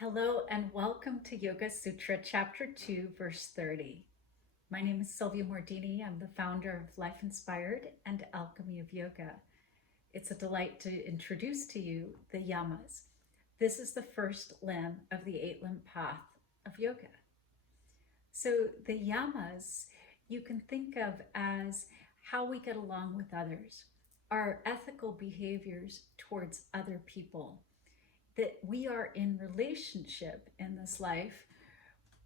Hello and welcome to Yoga Sutra, Chapter 2, Verse 30. My name is Sylvia Mordini. I'm the founder of Life Inspired and Alchemy of Yoga. It's a delight to introduce to you the yamas. This is the first limb of the eight-limb path of yoga. So, the yamas you can think of as how we get along with others, our ethical behaviors towards other people, that we are in relationship in this life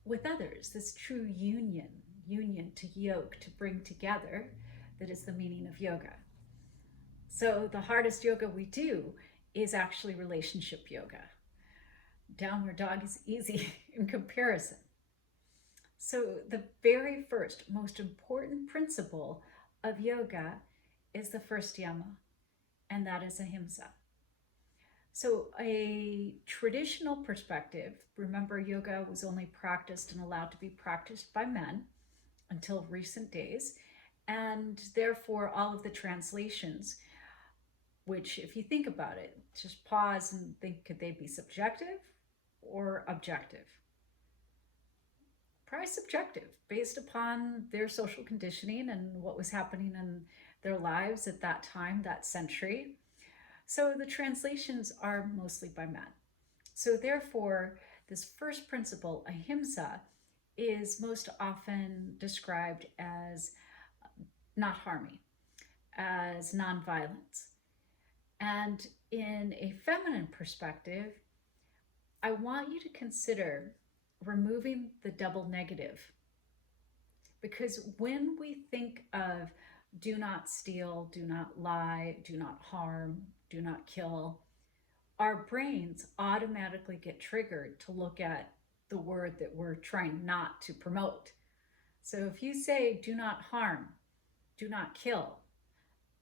with others, this true union to yoke, to bring together, that is the meaning of yoga. So the hardest yoga we do is actually relationship yoga. Downward dog is easy in comparison. So the very first, most important principle of yoga is the first yama, and that is ahimsa. So, a traditional perspective, remember, yoga was only practiced and allowed to be practiced by men until recent days, and therefore, all of the translations, which, if you think about it, just pause and think, could they be subjective or objective? Probably subjective, based upon their social conditioning and what was happening in their lives at that time, that century. So the translations are mostly by men. So therefore, this first principle, ahimsa, is most often described as not harming, as nonviolence. And in a feminine perspective, I want you to consider removing the double negative. Because when we think of do not steal, do not lie, do not harm, do not kill, our brains automatically get triggered to look at the word that we're trying not to promote. So if you say do not harm, do not kill,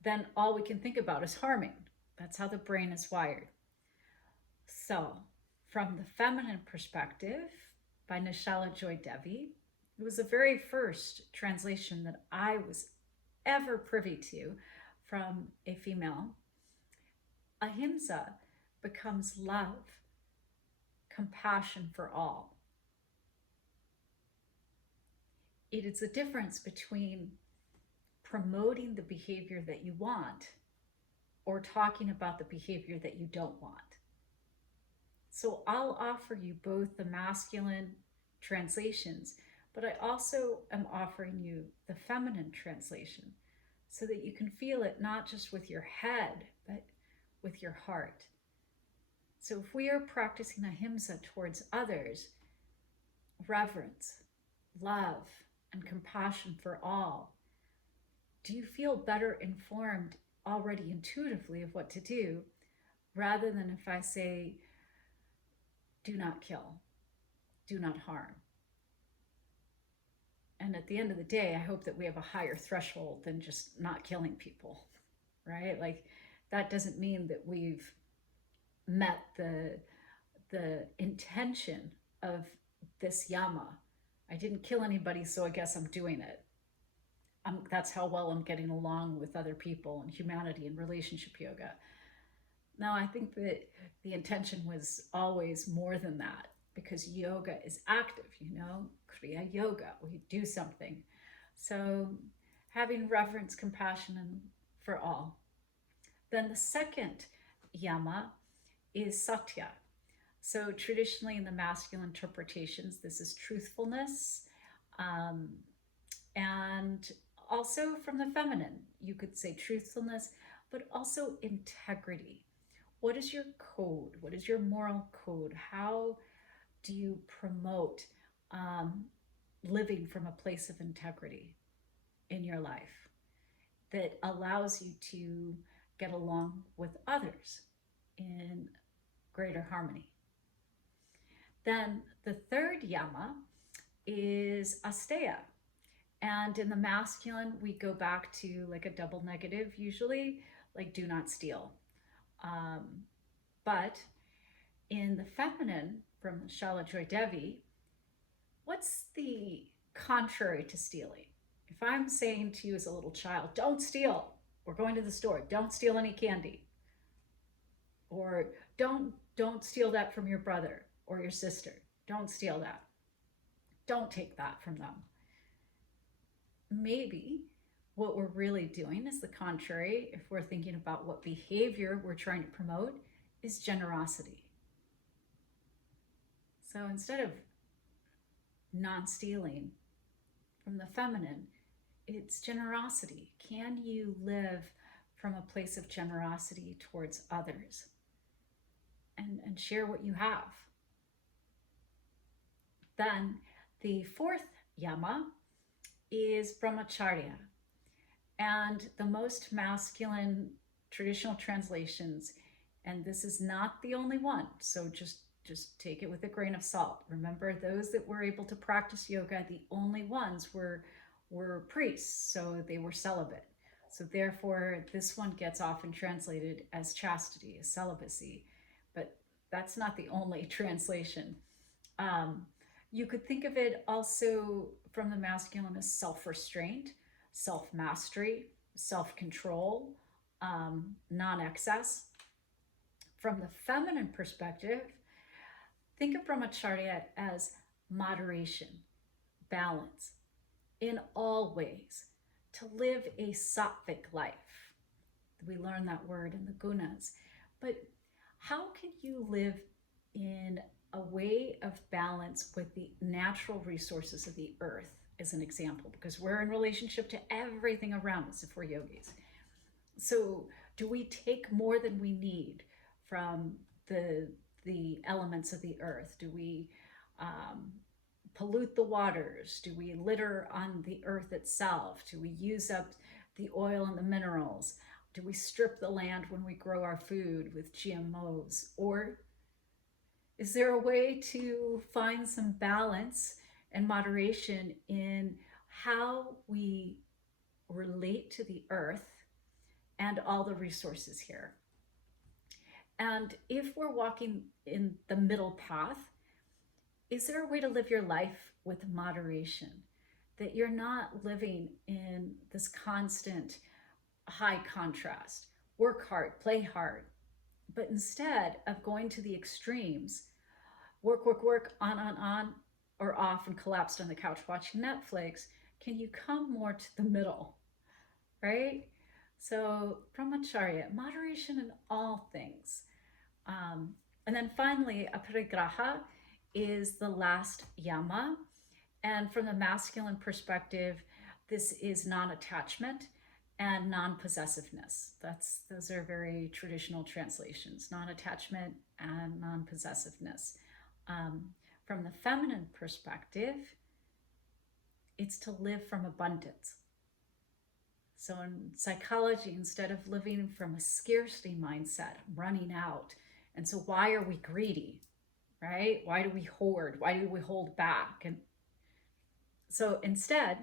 then all we can think about is harming. That's how the brain is wired. So, from the feminine perspective, by Nishala Joy Devi, it was the very first translation that I was ever privy to from a female. Ahimsa becomes love, compassion for all. It is the difference between promoting the behavior that you want or talking about the behavior that you don't want. So I'll offer you both the masculine translations, but I also am offering you the feminine translation so that you can feel it not just with your head, but with your heart. So if we are practicing ahimsa towards others, reverence, love, and compassion for all, do you feel better informed already intuitively of what to do rather than if I say, do not kill, do not harm? And at the end of the day, I hope that we have a higher threshold than just not killing people, right? Like that doesn't mean that we've met the intention of this yama. I didn't kill anybody, so I guess I'm doing it. That's how well I'm getting along with other people and humanity and relationship yoga. No, I think that the intention was always more than that because yoga is active, Kriya Yoga, we do something. So having reverence, compassion, and for all. Then the second yama is satya. So traditionally in the masculine interpretations, this is truthfulness. And also from the feminine, you could say truthfulness, but also integrity. What is your code? What is your moral code? How do you promote living from a place of integrity in your life that allows you to get along with others in greater harmony? Then the third yama is asteya. And in the masculine, we go back to like a double negative, usually, like do not steal. But in the feminine, from Shala Joy Devi, what's the contrary to stealing? If I'm saying to you as a little child, don't steal, we're going to the store, don't steal any candy, or don't steal that from your brother, or your sister. Don't steal that. Don't take that from them. Maybe what we're really doing is the contrary. If we're thinking about what behavior we're trying to promote, is generosity. So instead of non stealing from the feminine, it's generosity. Can you live from a place of generosity towards others and share what you have? Then the fourth yama is brahmacharya. And the most masculine traditional translations, and this is not the only one, so just take it with a grain of salt. Remember, those that were able to practice yoga, the only ones were priests, so they were celibate. So therefore, this one gets often translated as chastity, as celibacy, but that's not the only translation. You could think of it also from the masculine as self-restraint, self-mastery, self-control, non-excess. From the feminine perspective, think of brahmacharya as moderation, balance in all ways, to live a sattvic life. We learn that word in the gunas. But how can you live in a way of balance with the natural resources of the earth, as an example? Because we're in relationship to everything around us if we're yogis. So do we take more than we need from the elements of the earth? Do we pollute the waters? Do we litter on the earth itself? Do we use up the oil and the minerals? Do we strip the land when we grow our food with GMOs? Or is there a way to find some balance and moderation in how we relate to the earth and all the resources here? And if we're walking in the middle path, is there a way to live your life with moderation? That you're not living in this constant high contrast, work hard, play hard, but instead of going to the extremes, work, work, work, on, or off and collapsed on the couch watching Netflix, can you come more to the middle, right? So brahmacharya, moderation in all things. And then finally, aparigraha is the last yama. And from the masculine perspective, this is non-attachment and non-possessiveness. Those are very traditional translations, non-attachment and non-possessiveness. From the feminine perspective, it's to live from abundance. So in psychology, instead of living from a scarcity mindset, running out, and so why are we greedy, right? Why do we hoard? Why do we hold back? And so instead,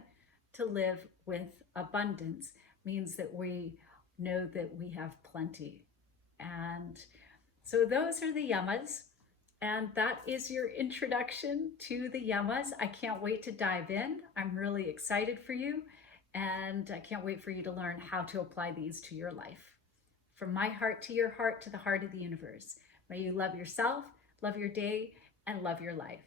to live with abundance means that we know that we have plenty. And so those are the yamas. And that is your introduction to the yamas. I can't wait to dive in. I'm really excited for you. And I can't wait for you to learn how to apply these to your life. From my heart to your heart to the heart of the universe. May you love yourself, love your day, and love your life.